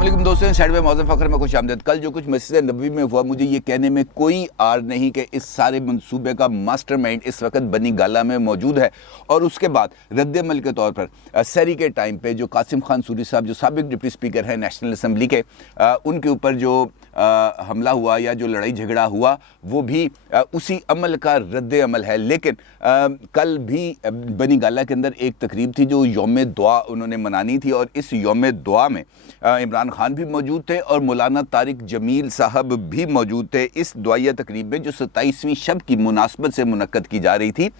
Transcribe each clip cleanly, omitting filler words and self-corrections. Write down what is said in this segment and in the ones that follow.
अस्सलाम वालेकुम दोस्तों, साइड में मौज़ूद फ़ख्र में खुश आमदीद। कल जो कुछ मस्जिद नबवी में हुआ, मुझे ये कहने में कोई आर नहीं कि इस सारे मंसूबे का मास्टरमाइंड इस वक्त बनी गाला में मौजूद है। और उसके बाद रद्द-ए-अमल के तौर पर सहरी के टाइम पे जो कासिम खान सूरी साहब जो साबिक डिप्टी स्पीकर हैं नेशनल असम्बली के, उनके ऊपर जो हमला हुआ या जो लड़ाई झगड़ा हुआ वो भी उसी अमल का रद्द-ए-अमल है। लेकिन कल भी बनी गाला के अंदर एक तकरीब थी जो यौम दुआ उन्होंने मनानी थी, और इस यौम दुआ में इमरान खान भी मौजूद थे और मौलाना तारिक जमील साहब भी मौजूद थे। इस दुआया तकरीब में जो 27वीं शब की मुनासबत से मुनक्कद की जा रही थी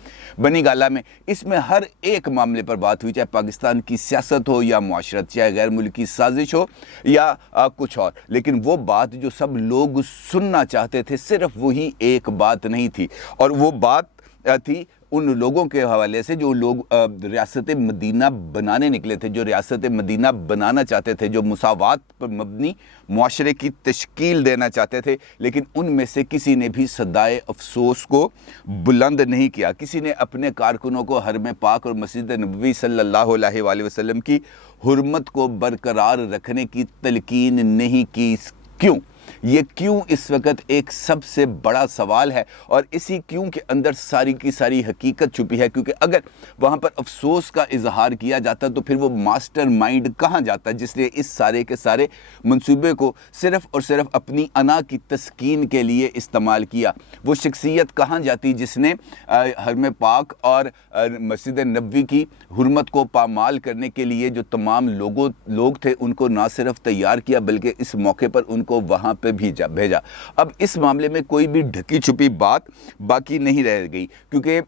बनी गाला में, इसमें हर एक मामले पर बात हुई, चाहे पाकिस्तान की सियासत हो या मुआशरत, चाहे गैर मुल्की साजिश हो या कुछ और। लेकिन वो बात जो सब लोग सुनना चाहते थे, सिर्फ वही एक बात नहीं थी, और वो बात थी उन लोगों के हवाले से जो लोग रियासत मदीना बनाने निकले थे, जो रियासत मदीना बनाना चाहते थे, जो मुसावात पर मबनी मुआशरे की तश्कील देना चाहते थे। लेकिन उनमें से किसी ने भी सदाए अफसोस को बुलंद नहीं किया, किसी ने अपने कारकुनों को हरम पाक और मस्जिद नबवी सल्लल्लाहु अलैहि वसल्लम की हुर्मत को बरकरार रखने की तलकीन नहीं की। क्यों? ये क्यों इस वक्त एक सबसे बड़ा सवाल है, और इसी क्यों के अंदर सारी की सारी हकीकत छुपी है। क्योंकि अगर वहाँ पर अफसोस का इजहार किया जाता तो फिर वो मास्टर माइंड कहाँ जाता जिसने इस सारे के सारे मंसूबे को सिर्फ और सिर्फ अपनी अना की तस्कीन के लिए इस्तेमाल किया। वो शख्सियत कहाँ जाती जिसने हरम पाक और मस्जिद नबवी की हुर्मत को पामाल करने के लिए जो तमाम लोग थे उनको ना सिर्फ तैयार किया बल्कि इस मौके पर उनको वहाँ पे भी भेजा। अब इस मामले में कोई भी ढकी छुपी बात बाकी नहीं रह गई, क्योंकि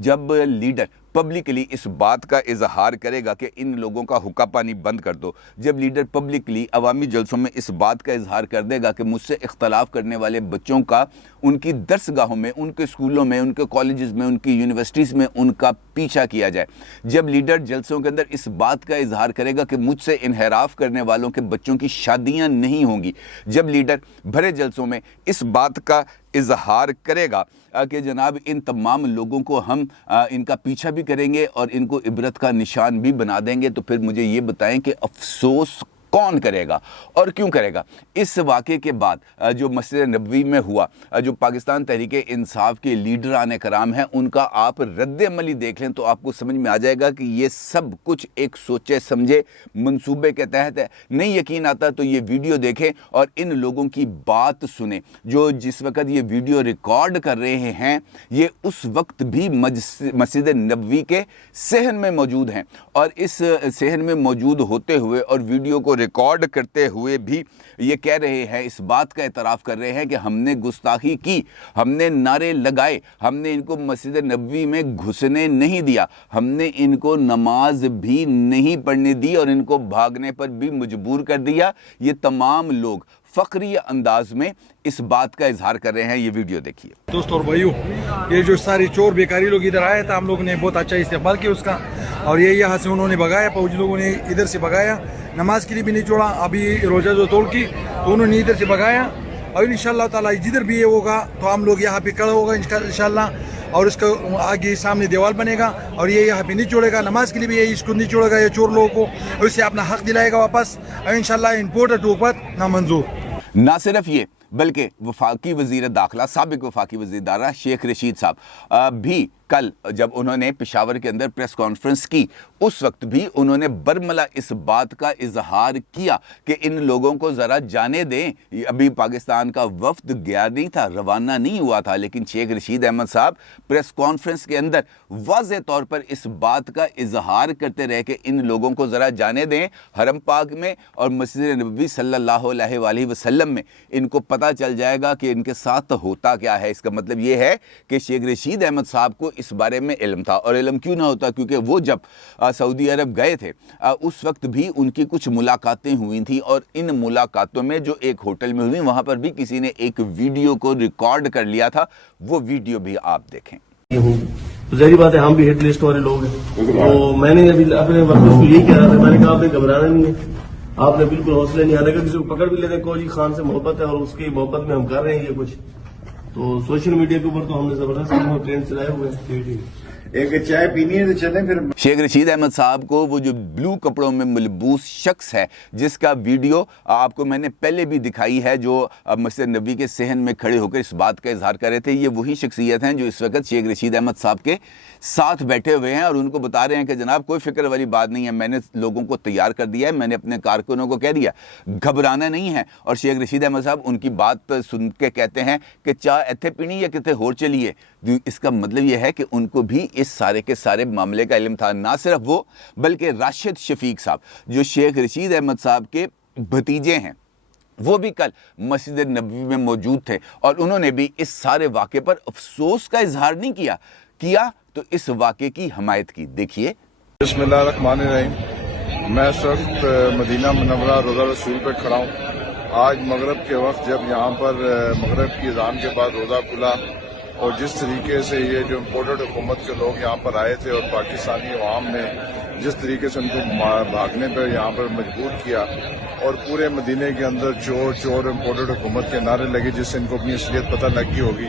जब लीडर पब्लिकली इस बात का इजहार करेगा कि इन लोगों का हुक्का पानी बंद कर दो, जब लीडर पब्लिकली अवामी जलसों में इस बात का इजहार कर देगा कि मुझसे इख्तलाफ करने वाले बच्चों का उनकी दरसगाहों में, उनके स्कूलों में, उनके कॉलेजेस में, उनकी यूनिवर्सिटीज़ में उनका पीछा किया जाए, जब लीडर जलसों के अंदर इस बात का इजहार करेगा कि मुझसे इनहराफ करने वालों के बच्चों की शादियाँ नहीं होंगी, जब लीडर भरे जलसों में इस बात का इजहार करेगा कि जनाब इन तमाम लोगों को हम इनका पीछा भी करेंगे और इनको इबरत का निशान भी बना देंगे, तो फिर मुझे ये बताएं कि अफसोस कौन करेगा और क्यों करेगा। इस वाक़े के बाद जो मस्जिद नबवी में हुआ, जो पाकिस्तान तहरीक इंसाफ के लीडरान कराम हैं, उनका आप रद्द-ए-अमल देख लें तो आपको समझ में आ जाएगा कि ये सब कुछ एक सोचे समझे मंसूबे के तहत है। नहीं यकीन आता तो ये वीडियो देखें और इन लोगों की बात सुने जो जिस वक्त ये वीडियो रिकॉर्ड कर रहे हैं ये उस वक्त भी मस्जिद नबवी के सहन में मौजूद हैं, और इस सहन में मौजूद होते हुए और वीडियो को रिकॉर्ड करते हुए भी ये कह रहे हैं, इस बात का एतराफ़ कर रहे हैं कि हमने गुस्ताखी की, हमने नारे लगाए, हमने इनको मस्जिद नबवी में घुसने नहीं दिया, हमने इनको नमाज भी नहीं पढ़ने दी और इनको भागने पर भी मजबूर कर दिया। ये तमाम लोग फ़ख्रिया अंदाज में इस बात का इजहार कर रहे हैं। ये वीडियो देखिए। दोस्तों और भाइयों, ये जो सारे चोर बेकारी लोग इधर आए थे, हम लोगों ने बहुत अच्छा इस्तेमाल किया उसका, और ये यहाँ से उन्होंने भगाया, फौजी लोगों ने इधर से भगाया, नमाज के लिए भी नहीं छोड़ा। अभी रोजा जो तोड़ की तो उन्होंने इधर से भगाया, और इंशाअल्लाह ताला जिधर भी ये होगा तो हम लोग यहाँ पे खड़ा होगा इंशाअल्लाह, और उसका आगे सामने दीवार बनेगा और ये यहाँ पे नहीं छोड़ेगा। नमाज के लिए भी ये इसको नहीं छोड़ेगा, ये चोर लोगों को, और इससे अपना हक दिलाएगा वापस, और इंशाअल्लाह इम्पोर्ट टू हुकूमत नामंजूर। ना सिर्फ ये बल्कि वफाकी वज़ीर दाखिला साबिक वफाकी वज़ीर दाखिला शेख रशीद साहब भी कल जब उन्होंने पेशावर के अंदर प्रेस कॉन्फ्रेंस की उस वक्त भी उन्होंने बरमला इस बात का इजहार किया कि इन लोगों को ज़रा जाने दें। अभी पाकिस्तान का वफ्द गया नहीं था, रवाना नहीं हुआ था, लेकिन शेख रशीद अहमद साहब प्रेस कॉन्फ्रेंस के अंदर वाज़े तौर पर इस बात का इजहार करते रहे कि इन लोगों को ज़रा जाने दें। हरम पाक में और मस्जिद नबवी सल्लल्लाहु अलैहि वसल्लम में इनको पता चल जाएगा कि इनके साथ होता क्या है। इसका मतलब ये है कि शेख रशीद अहमद साहब को इस बारे में इल्म था, और इल्म क्यों ना होता, क्योंकि वो जब सऊदी अरब गए थे उस वक्त भी उनकी कुछ मुलाकातें हुई थी, और इन मुलाकातों में जो एक होटल में हुई वहाँ पर भी किसी ने एक वीडियो को रिकॉर्ड कर लिया था। वो वीडियो भी आप देखें। तो जहरी बात है हम भी हिट लिस्ट वाले लोग हैं, तो मैंने अभी अपने वक्त को यही कह रहा था, मैंने कहा आपने घबराना नहीं है, आपने बिल्कुल हौसले नहीं आने का, किसी को पकड़ भी लेते को जी खान से मोहब्बत है और उसकी मोहब्बत में हम कर रहे हैं ये कुछ, तो सोशल मीडिया के ऊपर तो हमने जबरदस्त ट्रेंड चलाए हुए हैं। एक चाय पीनी है तो चलें फिर। शेख रशीद अहमद साहब को वो जो ब्लू कपड़ों में मलबूस शख्स है जिसका वीडियो आपको मैंने पहले भी दिखाई है, जो मस्जिद नबी के सहन में खड़े होकर इस बात का इजहार कर रहे थे, ये वही शख्सियत हैं जो इस वक्त शेख रशीद अहमद साहब के साथ बैठे हुए हैं और उनको बता रहे हैं कि जनाब कोई फिक्र वाली बात नहीं है, मैंने लोगों को तैयार कर दिया है, मैंने अपने कारकुनों को कह दिया घबराना नहीं है। और शेख रशीद अहमद साहब उनकी बात सुन के कहते हैं कि चाह इत्थे पीनी या कितने होर चलिए। इसका मतलब यह है कि उनको भी इस सारे के सारे मामले का इल्म था। ना सिर्फ वो बल्कि राशिद शफीक साहब जो शेख रशीद अहमद साहब के भतीजे हैं, वो भी कल मस्जिद नबवी में मौजूद थे और उन्होंने भी इस सारे वाक़े पर अफसोस का इजहार नहीं किया तो इस वाक़े की हमायत की। देखिए। बिस्मिल्लाहिर्रहमानिर्रहीम। मैं इस वक्त मदीना मुनव्वरा रोज़ा रसूल पर खड़ा हूँ। आज मगरब के वक्त जब यहाँ पर मगरब की अज़ान के बाद रोज़ा खुला और जिस तरीके से ये जो इम्पोर्टेड हुकूमत के लोग यहाँ पर आए थे और पाकिस्तानी अवाम ने जिस तरीके से उनको भागने पर यहाँ पर मजबूर किया और पूरे मदीने के अंदर चोर चोर इम्पोर्टेड हुकूमत के नारे लगे, जिससे इनको अपनी असलियत पता लगी होगी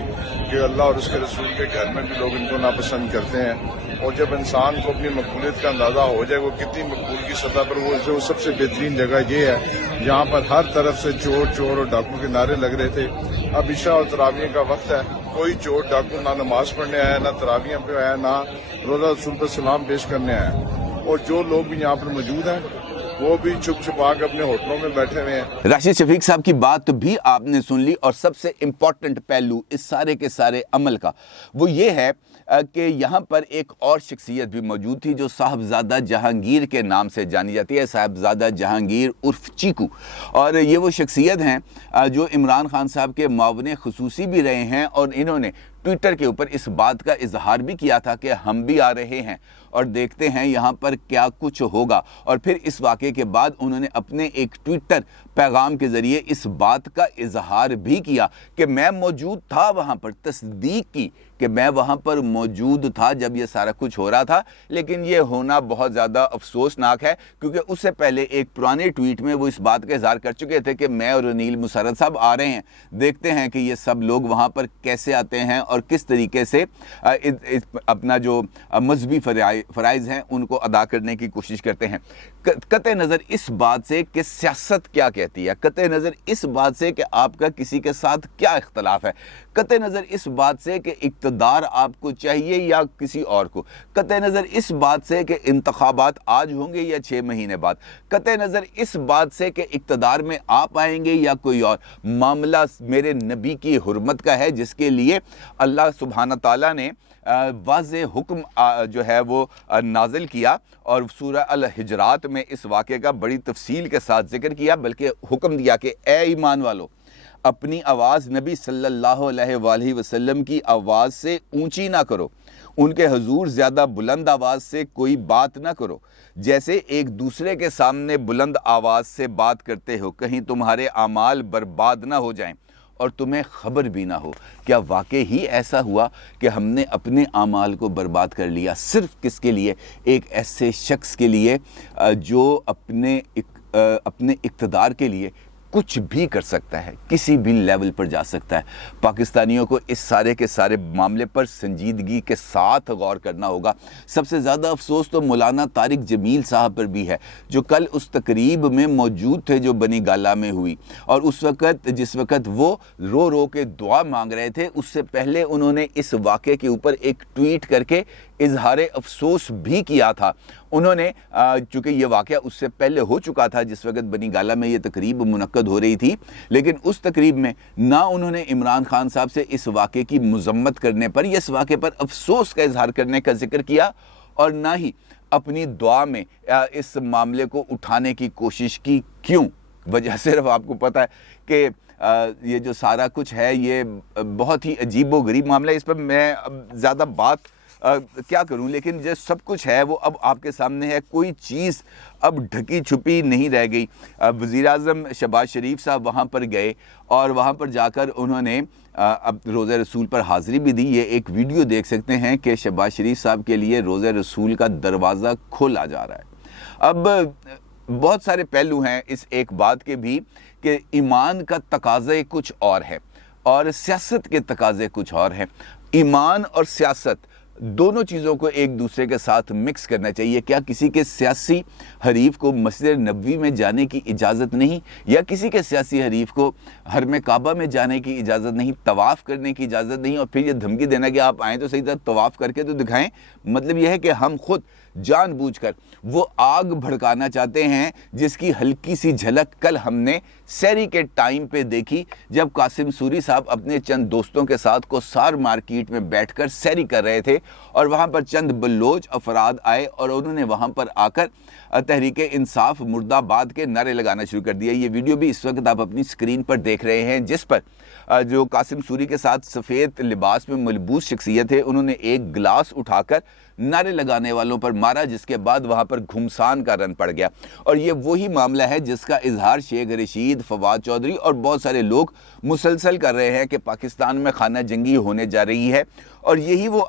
कि अल्लाह और उसके रसूल के घर में भी लोग इनको नापसंद करते हैं। और जब इंसान को अपनी मकबूलियत का अंदाज़ा हो जाए वो कितनी मकबूल की सतह पर, वो सबसे बेहतरीन जगह ये है जहाँ पर हर तरफ से चोर चोर और डाकू के नारे लग रहे थे। अब इशा और तरावियों का वक्त है, कोई चोर डाकू ना नमाज पढ़ने आया, ना तरावियां पे आया, ना रोज़ा रसूल पर सलाम पेश करने आया। और जो लोग भी यहाँ पर मौजूद हैं वो भी छुप छुपा के अपने होटलों में बैठे हुए हैं। राशिद शफीक साहब की बात भी आपने सुन ली और सबसे इम्पॉर्टेंट पहलू इस सारे के सारे अमल का वो ये है कि यहाँ पर एक और शख्सियत भी मौजूद थी जो साहबजादा जहांगीर के नाम से जानी जाती है, साहबजादा जहांगीर उर्फ चीकू। और ये वो शख्सियत हैं जो इमरान खान साहब के मुआविन खुसूसी भी रहे हैं और इन्होंने ट्विटर के ऊपर इस बात का इजहार भी किया था कि हम भी आ रहे हैं और देखते हैं यहाँ पर क्या कुछ होगा। और फिर इस वाक़े के बाद उन्होंने अपने एक ट्विटर पैगाम के ज़रिए इस बात का इजहार भी किया कि मैं मौजूद था वहाँ पर, तस्दीक की कि मैं वहाँ पर मौजूद था जब ये सारा कुछ हो रहा था। लेकिन ये होना बहुत ज़्यादा अफसोसनाक है क्योंकि उससे पहले एक पुराने ट्वीट में वो इस बात का इजहार कर चुके थे कि मैं और अनिल मुसर्रद साहब आ रहे हैं, देखते हैं कि ये सब लोग वहाँ पर कैसे आते हैं और किस तरीके से अपना जो मजहबी फ़राइज़ हैं उनको अदा करने की कोशिश करते हैं। कतई नज़र इस बात से कि सियासत क्या कहती है, कतई नज़र इस बात से कि आपका किसी के साथ क्या इख्तलाफ है, कतई नज़र इस बात से कि इक़्तिदार आपको चाहिए या किसी और को, कतई नज़र इस बात से कि इंतखाबात आज होंगे या 6 महीने बाद, कतई नज़र इस बात से कि इक़्तिदार में आप आएंगे या कोई और, मामला मेरे नबी की हुर्मत का है जिसके लिए अल्लाह सुब्हाना ताला ने वाज़े हुक्म जो है वो नाजिल किया और सूरह अल हिजरात में इस वाक़े का बड़ी तफसील के साथ जिक्र किया, बल्कि हुक्म दिया कि ए ईमान वालो अपनी आवाज़ नबी सल्लल्लाहु अलैहि वसल्लम की आवाज़ से ऊंची ना करो, उनके हुजूर ज़्यादा बुलंद आवाज़ से कोई बात ना करो, जैसे एक दूसरे के सामने बुलंद आवाज़ से बात करते हो, कहीं तुम्हारे आमाल बर्बाद ना हो जाएं और तुम्हें खबर भी ना हो। क्या वाकई ही ऐसा हुआ कि हमने अपने आमाल को बर्बाद कर लिया सिर्फ़ किसके लिए? एक ऐसे शख्स के लिए जो अपने इक़्तिदार के लिए कुछ भी कर सकता है, किसी भी लेवल पर जा सकता है। पाकिस्तानियों को इस सारे के सारे मामले पर संजीदगी के साथ गौर करना होगा। सबसे ज़्यादा अफसोस तो मौलाना तारिक जमील साहब पर भी है जो कल उस तकरीब में मौजूद थे जो बनी गाला में हुई और उस वक़्त जिस वक़्त वो रो रो के दुआ मांग रहे थे उससे पहले उन्होंने इस वाक़े के ऊपर एक ट्वीट करके इजहार अफसोस भी किया था। उन्होंने चूँकि ये वाक़या उससे पहले हो चुका था जिस वक़्त बनी गाला में ये तकरीब मुनक्कद हो रही थी, लेकिन उस तकरीब में ना उन्होंने इमरान खान साहब से इस वाक़े की मज़म्मत करने पर या इस वाक़े पर अफसोस का इजहार करने का जिक्र किया और ना ही अपनी दुआ में इस मामले को उठाने की कोशिश की। क्यों? वजह सिर्फ आपको पता है कि ये जो सारा कुछ है ये बहुत ही अजीब व गरीब मामला है। इस पर मैं अब ज़्यादा बात क्या करूं, लेकिन जो सब कुछ है वो अब आपके सामने है, कोई चीज़ अब ढकी छुपी नहीं रह गई। वज़ीर आज़म शहबाज शरीफ साहब वहाँ पर गए और वहाँ पर जाकर उन्होंने अब रोज़ा रसूल पर हाज़िरी भी दी। ये एक वीडियो देख सकते हैं कि शहबाज शरीफ साहब के लिए रोज़ा रसूल का दरवाज़ा खोला जा रहा है। अब बहुत सारे पहलू हैं इस एक बात के भी कि ईमान का तकाज़े कुछ और है और सियासत के तकाज़े कुछ और हैं। ईमान और सियासत दोनों चीज़ों को एक दूसरे के साथ मिक्स करना चाहिए। क्या किसी के सियासी हरीफ को मस्जिद नबवी में जाने की इजाज़त नहीं, या किसी के सियासी हरीफ को हरम काबा में जाने की इजाज़त नहीं, तवाफ़ करने की इजाज़त नहीं, और फिर ये धमकी देना कि आप आएँ तो सही तरह तवाफ़ करके तो दिखाएं। मतलब यह है कि हम खुद जानबूझकर वो आग भड़काना चाहते हैं जिसकी हल्की सी झलक कल हमने सहरी के टाइम पे देखी, जब कासिम सूरी साहब अपने चंद दोस्तों के साथ कोसार मार्केट में बैठकर सहरी कर रहे थे और वहाँ पर चंद बलोच अफराद आए और उन्होंने वहाँ पर आकर तहरीक इंसाफ मुर्दाबाद के नारे लगाना शुरू कर दिया। ये वीडियो भी इस वक्त आप अपनी स्क्रीन पर देख रहे हैं, जिस पर जो कासिम सूरी के साथ सफ़ेद लिबास में मलबूस शख्सियत है, उन्होंने एक गिलास उठाकर नारे लगाने वालों पर मारा, जिसके बाद वहाँ पर घुमसान का रन पड़ गया। और ये वही मामला है जिसका इजहार शेख रशीद, फवाद चौधरी और बहुत सारे लोग मुसलसल कर रहे हैं कि पाकिस्तान में खाना जंगी होने जा रही है। और यही वो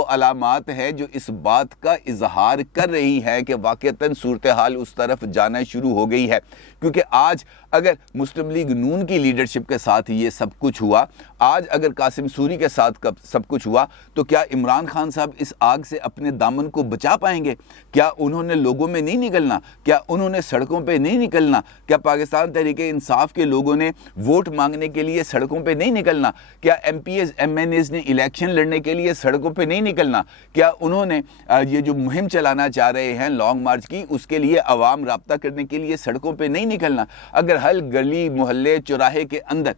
अलामात है जो इस बात का इजहार कर रही है कि वाक़तन सूरत हाल उस तरफ जाना शुरू हो गई है। क्योंकि आज अगर मुस्लिम लीग नून की लीडरशिप के साथ ये सब कुछ हुआ, आज अगर कासिम सूरी के साथ सब कुछ हुआ, तो क्या इमरान खान साहब इस आग से अपने दामन को बचा पाएंगे? क्या उन्होंने लोगों में नहीं निकलना? क्या उन्होंने सड़कों पे नहीं निकलना? क्या पाकिस्तान तहरीक इंसाफ के लोगों ने वोट मांगने के लिए सड़कों पे नहीं निकलना? क्या MPs MNAs ने इलेक्शन लड़ने के लिए सड़कों पे नहीं निकलना? क्या उन्होंने ये जो मुहिम चलाना चाह रहे हैं लॉन्ग मार्च की, उसके लिए अवाम राब्ता करने के लिए सड़कों पे नहीं निकलना? अगर हर गली मोहल्ले चौराहे के अंदर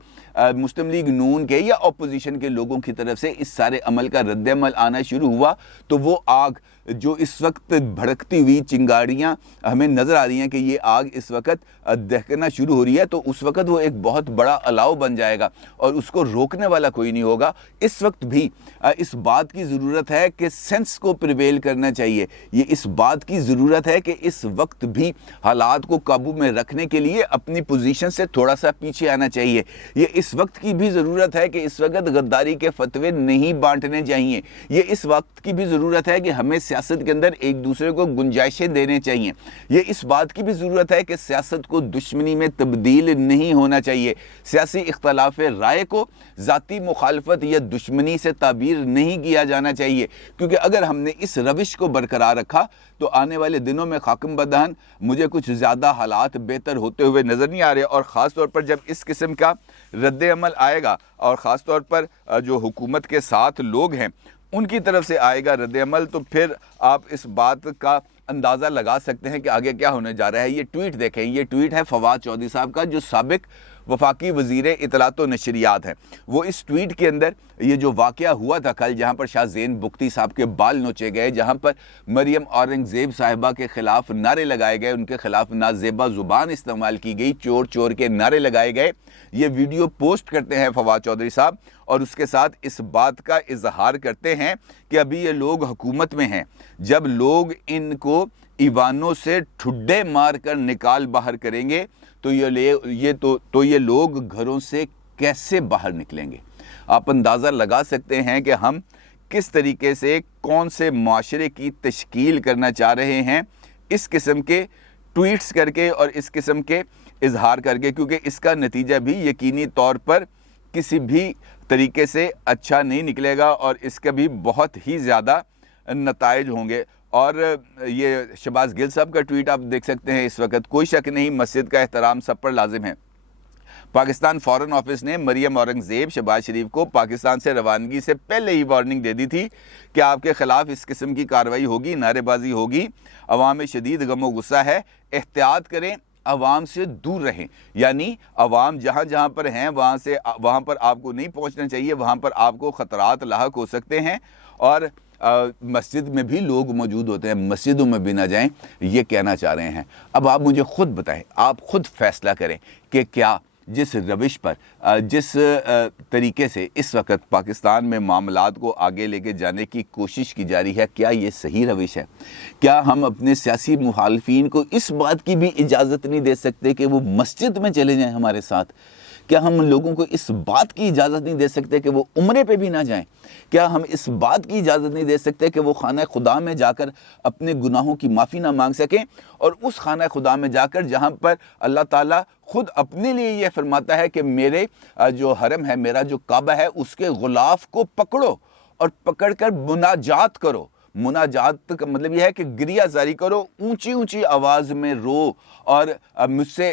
मुस्लिम लीग नून के या अपोजिशन के लोगों की तरफ से इस सारे अमल का रद्द-ए-अमल आना शुरू हुआ, तो वो आग जो इस वक्त भड़कती हुई चिंगारियां हमें नज़र आ रही हैं कि ये आग इस वक्त दहकना शुरू हो रही है, तो उस वक्त वो एक बहुत बड़ा अलाव बन जाएगा और उसको रोकने वाला कोई नहीं होगा। इस वक्त भी इस बात की ज़रूरत है कि सेंस को प्रिवेल करना चाहिए। ये इस बात की ज़रूरत है कि इस वक्त भी हालात को काबू में रखने के लिए अपनी पोजीशन से थोड़ा सा पीछे आना चाहिए। ये इस वक्त की भी ज़रूरत है कि इस वक्त गद्दारी के फतवे नहीं बांटने चाहिए। ये इस वक्त की भी ज़रूरत है कि हमें सियासत के अंदर एक दूसरे को गुंजाइशें देने चाहिए। ये इस बात की भी ज़रूरत है कि सियासत को दुश्मनी में तब्दील नहीं होना चाहिए। सियासी इख्तलाफ राय को ज़ाती मुखालफत या दुश्मनी से ताबीर नहीं किया जाना चाहिए, क्योंकि अगर हमने इस रविश को बरकरार रखा तो आने वाले दिनों में खाकम बदहान मुझे कुछ ज़्यादा हालात बेहतर होते हुए नज़र नहीं आ रहे। और ख़ास तौर पर जब इस किस्म का रद्द-ए-अमल आएगा और ख़ास तौर पर जो हुकूमत के साथ लोग हैं उनकी तरफ से आएगा रद्द-ए-अमल, तो फिर आप इस बात का अंदाज़ा लगा सकते हैं कि आगे क्या होने जा रहा है। ये ट्वीट देखें, ये ट्वीट है फवाद चौधरी साहब का, जो साबिक वफाकी वज़ीर इतलात व नशरियात हैं। वो इस ट्वीट के अंदर ये जो वाक़या हुआ था कल, जहाँ पर शाह ज़ैन बुख्ती साहब के बाल नोचे गए, जहाँ पर मरियम औरंगज़ेब साहिबा के ख़िलाफ़ नारे लगाए गए, उनके ख़िलाफ़ नाजेबा ज़ुबान इस्तेमाल की गई, चोर चोर के नारे लगाए गए, ये वीडियो पोस्ट करते हैं फवाद चौधरी साहब और उसके साथ इस बात का इजहार करते हैं कि अभी ये लोग हुकूमत में हैं, जब लोग इनको ईवानों से ठुड्डे मार कर निकाल बाहर करेंगे तो ये लोग घरों से कैसे बाहर निकलेंगे। आप अंदाज़ा लगा सकते हैं कि हम किस तरीके से कौन से माशरे की तश्कील करना चाह रहे हैं इस किस्म के ट्वीट्स करके और इस किस्म के इजहार करके, क्योंकि इसका नतीजा भी यकीनी तौर पर किसी भी तरीके से अच्छा नहीं निकलेगा और इसके भी बहुत ही ज़्यादा नताइज होंगे। और ये शहबाज गिल साहब का ट्वीट आप देख सकते हैं इस वक्त, कोई शक नहीं मस्जिद का एहतराम सब पर लाजिम है। पाकिस्तान फॉरेन ऑफिस ने मरियम औरंगज़ेब शहबाज शरीफ को पाकिस्तान से रवानगी से पहले ही वार्निंग दे दी थी कि आपके ख़िलाफ़ इस किस्म की कार्रवाई होगी, नारेबाजी होगी, अवाम में शदीद गम गुस्सा है, एहतियात करें, अवाम से दूर रहें। यानी अवाम जहाँ जहाँ पर हैं वहाँ पर आपको नहीं पहुँचना चाहिए, वहाँ पर आपको ख़तरात लाहक हो सकते हैं। और मस्जिद में भी लोग मौजूद होते हैं, मस्जिदों में भी ना जाएं, ये कहना चाह रहे हैं। अब आप मुझे खुद बताएं, आप खुद फैसला करें कि क्या जिस रविश पर जिस तरीके से इस वक्त पाकिस्तान में मामलात को आगे लेके जाने की कोशिश की जा रही है, क्या ये सही रविश है? क्या हम अपने सियासी मुखालफीन को इस बात की भी इजाज़त नहीं दे सकते कि वो मस्जिद में चले जाएं हमारे साथ? क्या हम लोगों को इस बात की इजाज़त नहीं दे सकते कि वो उम्रे पे भी ना जाएं? क्या हम इस बात की इजाज़त नहीं दे सकते कि वो खाना खुदा में जाकर अपने गुनाहों की माफ़ी ना मांग सकें, और उस खाना खुदा में जाकर जहाँ पर अल्लाह ताला खुद अपने लिए ये फरमाता है कि मेरे जो हरम है, मेरा जो काबा है, उसके गुलाफ को पकड़ो اور پکڑ کر مناجات کرو. مناجات کا مطلب یہ ہے کہ گریہ زاری کرو, اونچی اونچی آواز میں رو اور مجھ سے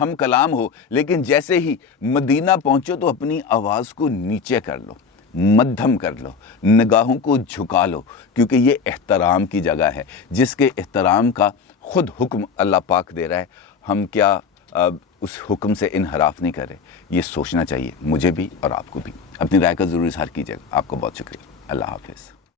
ہم کلام ہو, لیکن جیسے ہی مدینہ پہنچو تو اپنی آواز کو نیچے کر لو, مدھم کر لو, نگاہوں کو جھکا لو, کیونکہ یہ احترام کی جگہ ہے جس کے احترام کا خود حکم اللہ پاک دے رہا ہے. ہم کیا اس حکم سے انحراف نہیں کر رہے؟ یہ سوچنا چاہیے مجھے بھی اور آپ کو بھی. اپنی رائے کا ضرور اظہار کیجیے گا. آپ کو بہت شکریہ. اللہ حافظ.